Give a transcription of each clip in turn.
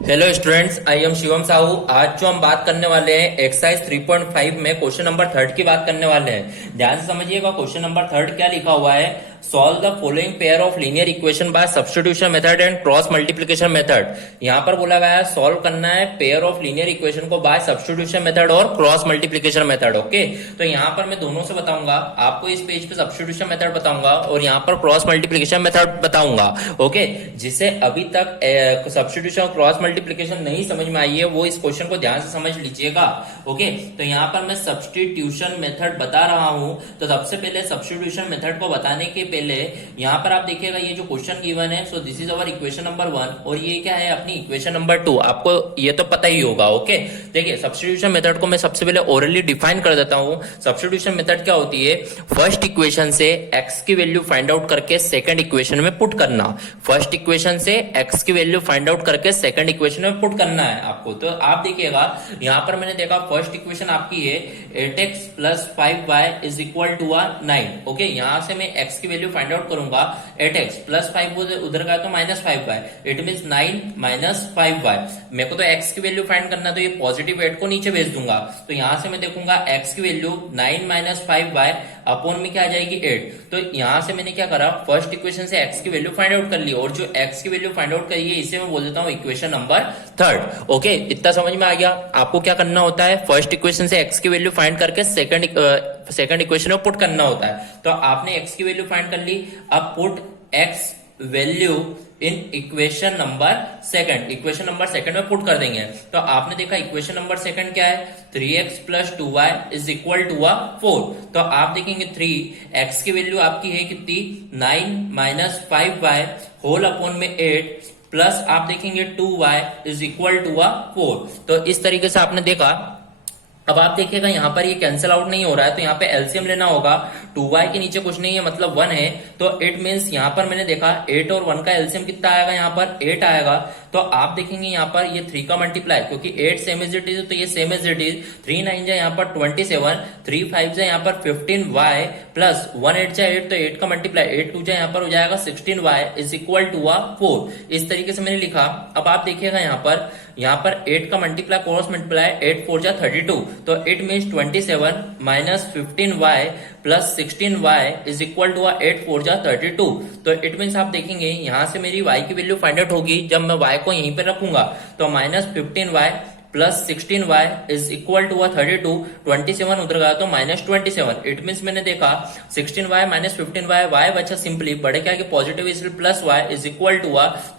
Hello students, I am Shivam Sahu. आज जो हम बात करने वाले हैं एक्सरसाइज 3.5 में क्वेश्चन नंबर थर्ड की बात करने वाले हैं। ध्यान से समझिएगा, क्वेश्चन नंबर थर्ड क्या लिखा हुआ है। Solve the following pair of linear equation by substitution method and cross multiplication method. यहाँ पर बोला गया है सॉल्व करना है पेयर ऑफ लीनियर इक्वेशन को बाय सब्स्टिट्यूशन मेथड और क्रॉस मल्टीप्लिकेशन मेथड। ओके, तो यहाँ पर मैं दोनों से बताऊंगा आपको। इस पेज पे सब्स्टिट्यूशन मेथड बताऊंगा और यहाँ पर क्रॉस मल्टीप्लिकेशन मेथड बताऊंगा। ओके, जिसे अभी तक सब्स्टिट्यूशन और क्रॉस मल्टीप्लिकेशन नहीं समझ में आई है वो इस क्वेश्चन को ध्यान से समझ लीजिएगा। ओके, तो यहाँ पर मैं सब्स्टिट्यूशन मेथड बता रहा हूं। तो सबसे पहले सब्स्टिट्यूशन मेथड को बताने के पहले यहाँ पर आप देखिएगा, ये जो क्वेश्चन गिवन है, so this is our equation number 1 और ये क्या है अपनी इक्वेशन नंबर 2। आपको ये तो पता ही होगा। ओके, देखिए सब्स्टिट्यूशन मेथड को मैं सबसे पहले ओरली डिफाइन कर देता हूं। सब्स्टिट्यूशन मेथड क्या होती है? फर्स्ट इक्वेशन से एक्स की वैल्यू फाइंड आउट करके सेकंड इक्वेशन में पुट करना। फर्स्ट इक्वेशन से एक्स की वैल्यू फाइंड आउट करके सेकंड इक्वेशन में पुट करना है आपको। तो आप देखिएगा, यहां पर मैंने देखा फर्स्ट इक्वेशन आपकी है 8x plus 5y is equal to 9। Okay, यहां से मैं x की वैल्यू फाइंड आउट करूंगा 8x प्लस 5 उधर का तो minus 5y, it mean 9 minus 5y। मेरे को तो x की वैल्यू फाइंड करना, तो ये पॉजिटिव 8 को नीचे भेज दूंगा। तो यहां से मैं देखूंगा x की वैल्यू 9 माइनस 5y अपॉन में क्या आ जाएगी 8। तो यहां से मैंने क्या करा, फर्स्ट इक्वेशन से x की वैल्यू फाइंड आउट कर ली और जो x की वैल्यू फाइंड आउट करी है इसे मैं बोल देता हूं इक्वेशन नंबर थर्ड। ओके, इतना समझ में आ गया। आपको क्या करना होता है, फर्स्ट इक्वेशन से x की वैल्यू फाइंड करके सेकंड इक्वेशन में पुट करना होता है। तो आपने x की वैल्यू फाइंड कर ली, अब put x value in equation number second. Equation number second में पुट कर देंगे। तो आपने देखा इक्वेशन नंबर सेकंड क्या है, 3x plus 2y is equal to 4। तो आप देखेंगे 3x की वैल्यू आपकी है कितनी, 9 माइनस 5y होल अपॉन में 8 प्लस आप देखेंगे 2y इज इक्वल टू 4। तो इस तरीके से आपने देखा। अब आप देखिएगा यहाँ पर ये कैंसिल आउट नहीं हो रहा है, तो यहाँ पे एलसीएम लेना होगा। 2y के नीचे कुछ नहीं है, मतलब 1 है। तो इट मीन्स यहाँ पर मैंने देखा 8 और 1 का एलसीएम कितना आएगा, यहाँ पर 8 आएगा। तो आप देखेंगे यहाँ पर ये 3 का मल्टीप्लाई, क्योंकि 8 सेम एज इट इज तो ये सेम एज इट इज। 3 9 जा यहाँ पर 27, 3 5 जा यहाँ पर 15y प्लस 1 8 जा 8, तो 8 का मल्टीप्लाई 8 2 जा यहाँ पर हो जाएगा 16y इज इक्वल टू 4। इस तरीके से मैंने लिखा। अब आप देखिएगा यहाँ पर 8 का मल्टीप्लाई क्रॉस मल्टीप्लाई 8 4 जा 32, तो it means 27 minus 15y plus 16y is equal to 8 4 जा 32। तो इट मीन्स आप देखेंगे यहां से मेरी y की वैल्यू फाइंड आउट होगी जब मैं y को यहीं पे रखूंगा। तो minus 15y plus 16y is equal to 32। 27 उधर गया तो माइनस 27। इट मीन्स मैंने देखा 16y माइनस 15y, y बचा सिंपली बड़े क्या कि पॉजिटिव इसलिए plus y is equal to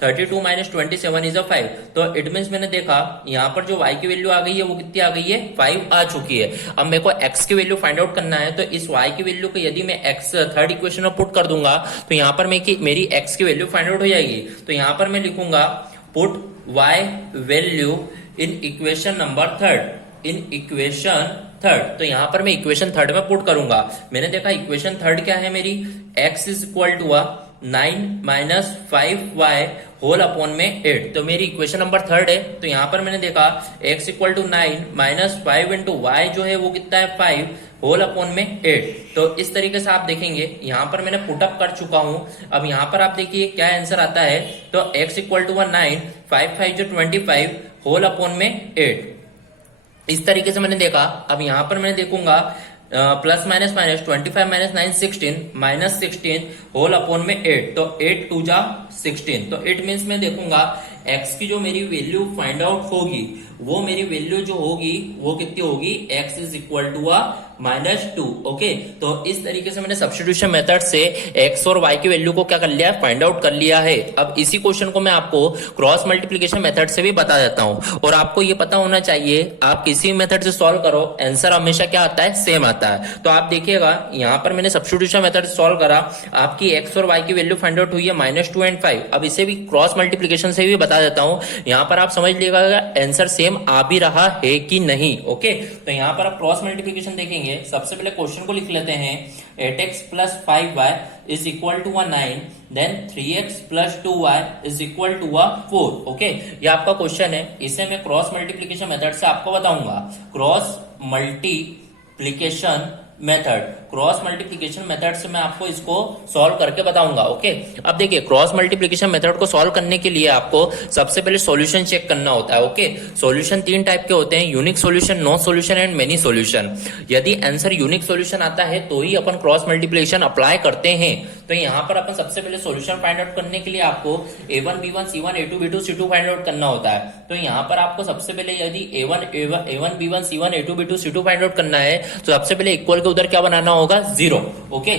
32 minus 27 is 5। तो इट मीन्स मैंने देखा यहाँ पर जो y की वैल्यू आ गई है वो कितनी आ गई है, 5 आ चुकी है। अब मेरे को x की वैल्यू फाइंड आउट करना है। तो इस y की वैल्यू को यदि मैं x थर्ड इक्वेशन में पुट कर दूंगा तो यहाँ पर मेरी x की वैल्यू फाइंड आउट हो जाएगी। तो यहाँ पर मैं लिखूंगा put y value in equation number third, in equation third. तो यहां पर मैं इक्वेशन थर्ड में पुट करूंगा। मैंने देखा इक्वेशन थर्ड क्या है मेरी, x is equal to 9 minus 5y whole upon में 8। तो मेरी इक्वेशन नंबर थर्ड है। तो यहां पर मैंने देखा x equal to 9 minus 5 into y जो है वो कितना है 5 होल अपॉन में 8। तो इस तरीके से आप देखेंगे यहाँ पर मैंने पुटअप कर चुका हूं। अब यहाँ पर आप देखिए क्या आंसर आता है। तो x इक्वल टू 9 5 5 जो 25 होल अपॉन में 8। इस तरीके से मैंने देखा। अब यहाँ पर मैं देखूंगा plus minus minus 25 minus 9 16 minus 16 whole upon में 8। तो 8 2 जा 16। तो इट मीन्स मैं देखूंगा x की जो मेरी वैल्यू फाइंड आउट होगी वो मेरी वैल्यू जो होगी वो कितनी होगी, x is equal to -2। Okay, तो इस तरीके से मैंने सब्स्टिट्यूशन मेथड से x और y की वैल्यू को क्या कर लिया है, फाइंड आउट कर लिया है। अब इसी क्वेश्चन को मैं आपको क्रॉस मल्टीप्लिकेशन मेथड से भी बता देता हूं। और आपको ये पता होना चाहिए, आप किसी मेथड से सॉल्व करो आंसर हमेशा क्या आता है, सेम आता है। तो आप देखिएगा यहाँ पर मैंने सब्स्टिट्यूशन मेथड से सॉल्व करा, आपकी x और y की वैल्यू फाइंड आउट हुई है -2 एंड 5। अब इसे भी क्रॉस मल्टीप्लिकेशन से भी बता देता हूं। यहाँ पर आप समझ लीजिएगा आंसर सेम आ भी रहा है कि नहीं। ओके, तो यहाँ पर आप क्रॉस मल्टीप्लिकेशन देखेंगे। सबसे पहले क्वेश्चन को लिख लेते हैं, 8x plus 5y is equal to 9, then 3x plus 2y is equal to 4। Okay, ये आपका क्वेश्चन है। इसे मैं क्रॉस मल्टीप्लिकेशन मेथड से आपको बताऊंगा। Cross multiplication method cross multiplication method से मैं आपको इसको सॉल्व करके बताऊंगा। ओके, अब देखिए क्रॉस मल्टीप्लीकेशन मेथड को सॉल्व करने के लिए आपको सबसे पहले सॉल्यूशन चेक करना होता है। ओके, सॉल्यूशन तीन टाइप के होते हैं, unique solution, no solution and many solution. यदि आंसर यूनिक सॉल्यूशन आता है तो ही अपन क्रॉस मल्टीप्लीकेशन अप्लाई करते हैं। तो यहाँ पर अपन सबसे पहले सॉल्यूशन फाइंड आउट करने के लिए आपको a1 b1 c1 a2 b2 c2 find out करना होता है। तो यहाँ पर आपको सबसे पहले यदि a1 b1 c1 a2 b2 c2 find out करना है तो सबसे पहले इक्वल के उधर क्या बनाना होगा, 0। ओके,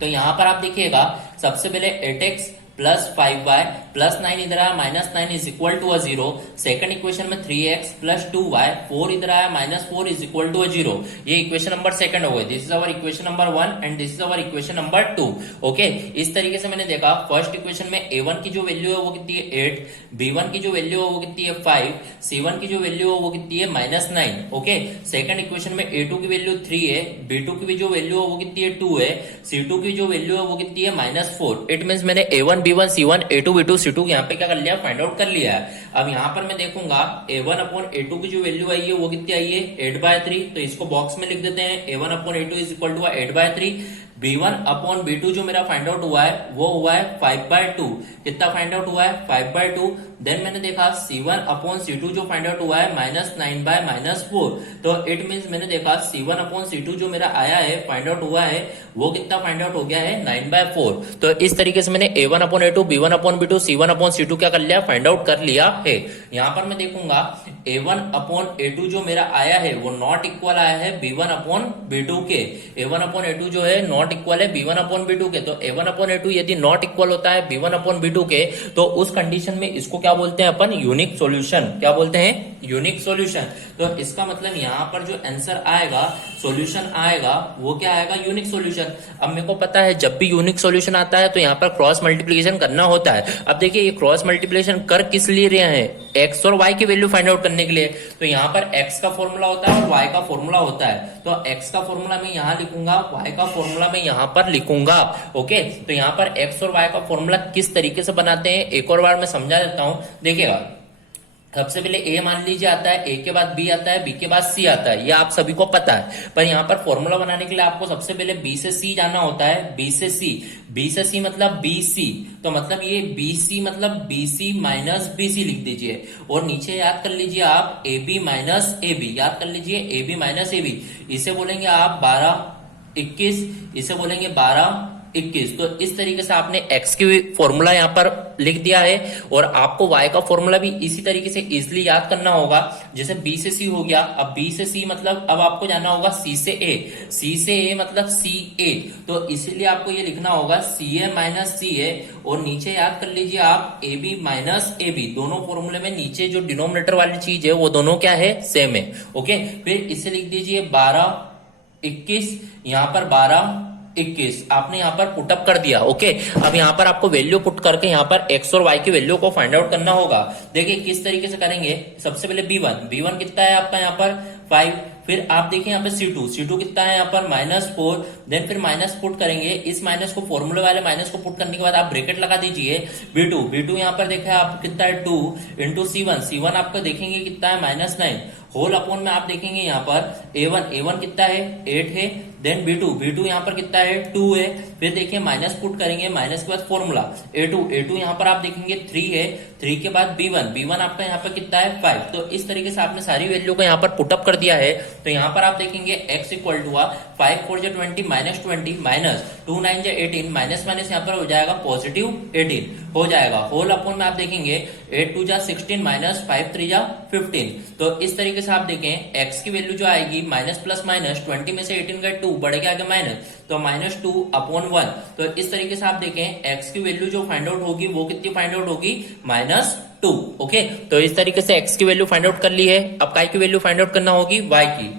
तो यहाँ पर आप देखिएगा सबसे पहले 8x प्लस 5y प्लस 9 इधर आया minus 9 is equal to 0। Second equation में 3x प्लस 2y 4 इधर आया माइनस 4 इज इक्वल टू 0। ये इक्वेशन नंबर सेकंड हो गई। This is our equation number 1 and this is our equation number 2। Okay, इस तरीके से मैंने देखा फर्स्ट इक्वेशन में a1 की जो वैल्यू है वो कितनी है 8, b1 की जो वैल्यू है वो कितनी है 5, c1 की जो वैल्यू है वो कितनी है माइनस 9। ओके, सेकंड इक्वेशन में a2 की वैल्यू 3 है, b2 की भी जो वैल्यू है वो कितनी है 2 है, c2 की जो वैल्यू है वो कितनी है माइनस 4। इट मींस मैंने a1 b1 c1 a2 b2 c2 यहाँ पे क्या कर लिया, फाइंड आउट कर लिया है। अब यहाँ पर मैं देखूंगा a1 अपॉन a2 की जो वैल्यू आई है वो कितनी आई है 8/3। तो इसको बॉक्स में लिख देते हैं, a1 upon a2 is equal to 8/3। b1 upon b2 जो मेरा फाइंड आउट हुआ है वो हुआ है 5/2। कितना फाइंड आउट हुआ है 5/2। देन मैंने देखा c1 अपॉन c2 जो फाइंड आउट हुआ है -9/-4। तो इट मींस मैंने देखा c1 अपॉन c2 जो मेरा आया है फाइंड आउट हुआ है वो कितना फाइंड आउट हो गया है 9/4। तो इस तरीके से मैंने a1 upon a2 b1 upon b2 c1 upon c2 क्या कर लिया, फाइंड आउट कर लिया है। यहाँ पर मैं देखूंगा a1 अपॉन a2 जो मेरा आया है वो नॉट इक्वल आया है b1 अपॉन b2 के। a1 अपॉन a2 जो है नॉट इक्वल है b1 अपॉन b2 के। तो a1 अपॉन a2 यदि नॉट इक्वल होता है b1 अपॉन b2 के तो उस कंडीशन में इसको क्या बोलते हैं अपन, यूनिक सॉल्यूशन। क्या बोलते हैं, यूनिक सॉल्यूशन। तो इसका मतलब यहाँ पर जो आंसर आएगा, सॉल्यूशन आएगा वो क्या आएगा, यूनिक सॉल्यूशन। अब मेरे को पता है जब भी यूनिक सॉल्यूशन आता है तो यहाँ पर क्रॉस मल्टीप्लिकेशन करना होता है। अब देखिए ये क्रॉस मल्टीप्लिकेशन कर किस लिए रहे हैं, x और y की वैल्यू फाइंड आउट करने के लिए। तो यहाँ पर x का फॉर्मूला होता है और y का फॉर्मूला होता है। तो x का फॉर्मूला मैं यहाँ लिखूंगा, y का फॉर्मूला मैं यहाँ पर लिखूंगा। ओके, तो यहाँ पर x और y का फॉर्मूला किस तरीके से बनाते हैं एक और बार मैं समझा देता हूँ। देखिएगा सबसे पहले a मान लीजिए आता है, a के बाद b आता है, b के बाद c आता है, ये आप सभी को पता है। पर यहाँ पर फॉर्मूला बनाने के लिए आपको सबसे पहले b से c जाना होता है, b से c मतलब bc। तो मतलब ये bc मतलब bc माइनस bc लिख दीजिए और नीचे याद कर लीजिए आप ab माइनस ab, याद कर लीजिए ab माइनस ab। इसे बोलेंगे आप 12 21, इसे बोलेंगे 12 21। तो इस तरीके से आपने x की फॉर्मूला यहाँ पर लिख दिया है और आपको y का फॉर्मूला भी इसी तरीके से इजीली याद करना होगा। जैसे b से c हो गया, अब b से c मतलब अब आपको जाना होगा c से a, c से a मतलब ca। तो इसीलिए आपको ये लिखना होगा ca माइनस ca और नीचे याद कर लीजिए आप ab माइनस ab। दोनों फॉर्मूले में नीचे जो डिनोमिनेटर वाली चीज है वो दोनों क्या है, सेम है। ओके, फिर इसे लिख दीजिए 12 21, यहाँ पर 12 21 आपने यहाँ पर पुटअप कर दिया। ओके, अब यहाँ पर आपको वैल्यू पुट करके यहाँ पर x और y की वैल्यू को फाइंड आउट करना होगा। देखिए किस तरीके से करेंगे। सबसे पहले b1 कितना है आपका यहाँ पर 5, फिर आप देखिए यहाँ पे c2 कितना है यहाँ पर -4। देन फिर माइनस पुट करेंगे, इस माइनस को फॉर्मूले वाले माइनस को पुट करने के बाद आप ब्रैकेट लगा दीजिए। b2 यहाँ पर देखा है आप कितना है 2 इंटू c1 आपका देखेंगे कितना है -9 होल अपॉन में आप देखेंगे यहाँ पर a1 कितना है 8 है। देन b2 यहाँ पर कितना है 2 है। फिर देखिए माइनस पुट करेंगे, माइनस के बाद फॉर्मूला a2 यहाँ पर आप देखेंगे 3 है। 3 के बाद b1 आपका यहाँ पर कितना है 5। तो इस तरीके से आपने सारी वैल्यू को यहाँ पर पुटअप कर दिया है। तो यहाँ पर आप देखेंगे x इक्वल टू 5 4 जा 20 -20 माइनस 2 9 जा 18 माइनस माइनस यहाँ पर हो जाएगा पॉजिटिव 18 हो जाएगा। होल अपॉन में आप देखेंगे 8 2 जा 16 माइनस 5 3 जा 15। तो इस तरीके से आप देखें x की वैल्यू जो आएगी माइनस प्लस माइनस 20 में से 18 का 2 बढ़ गया आगे माइनस, तो -2 अपॉन 1। तो इस तरीके से आप देखें x की वैल्यू जो फाइंड आउट होगी वो कितनी फाइंड आउट होगी -2। ओके, तो इस तरीके से x की वैल्यू फाइंड आउट कर ली है। अब y की वैल्यू फाइंड आउट करना होगी y की।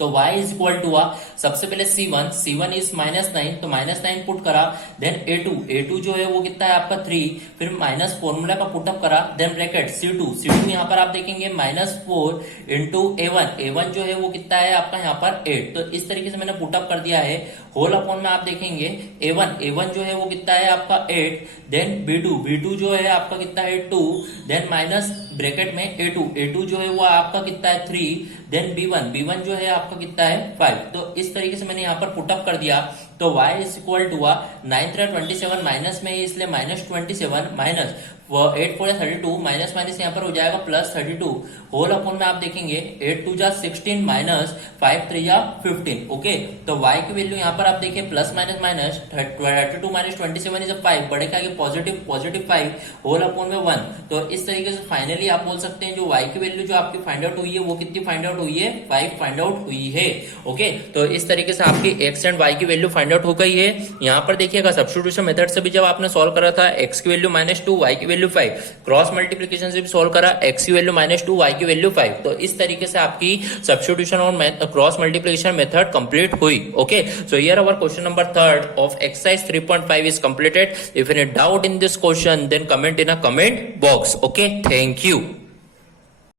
तो y इज इक्वल टू सबसे पहले c1 इज -9 तो -9 पुट करा। देन a2 जो है वो कितना है आपका 3, फिर माइनस फॉर्मूला का पुटअप करा। देन ब्रैकेट c2 यहाँ पर आप देखेंगे -4 इंटू a1 जो है वो कितना है आपका यहाँ पर 8। तो इस तरीके से मैंने पुटअप कर दिया है। होल अपॉन में आप देखेंगे A1 जो है वो कितना है आपका 8, देन B2 जो है आपका कितना है 2, देन माइनस ब्रैकेट में A2 जो है वो आपका कितना है 3, देन B1 जो है आपका कितना है 5। तो इस तरीके से मैंने यहाँ पर पुटअप कर दिया। तो y इज इक्वल टू हुआ 9 3 27 माइनस में इसलिए माइनस 27 माइनस 8 4 32 माइनस माइनस यहाँ पर हो जाएगा प्लस 32 होल अपॉन में आप देखेंगे 8 2 जा 16 माइनस 5 3 जा 15। ओके, तो y की वैल्यू यहाँ पर आप देखिए plus minus minus 32 minus 27 is 5, बड़े का आगे पॉजिटिव 5 होल अपॉन में 1। तो इस तरीके से फाइनली आप बोल सकते हैं जो y की वैल्यू जो आपकी फाइंड आउट हुई है वो कितनी फाइंड आउट हुई है, 5 फाइंड आउट हुई है। ओके, तो इस तरीके से आपकी x एंड y की वैल्यू फाइंड आउट हो गई है। यहाँ पर देखिएगा सब्स्टिट्यूशन मेथड से भी जब आपने सॉल्व करा था x की वैल्यू -2 y की वैल्यू 5, क्रॉस मल्टीप्लिकेशन से भी सॉल्व करा x की वैल्यू -2 y की वैल्यू 5। तो इस तरीके से आपकी सब्स्टिट्यूशन और क्रॉस मल्टीप्लिकेशन मेथड कंप्लीट हुई। Okay, so here our question number 3 of exercise 3.5 is completed. If any doubt in this question, then comment in a comment box. Okay, thank you.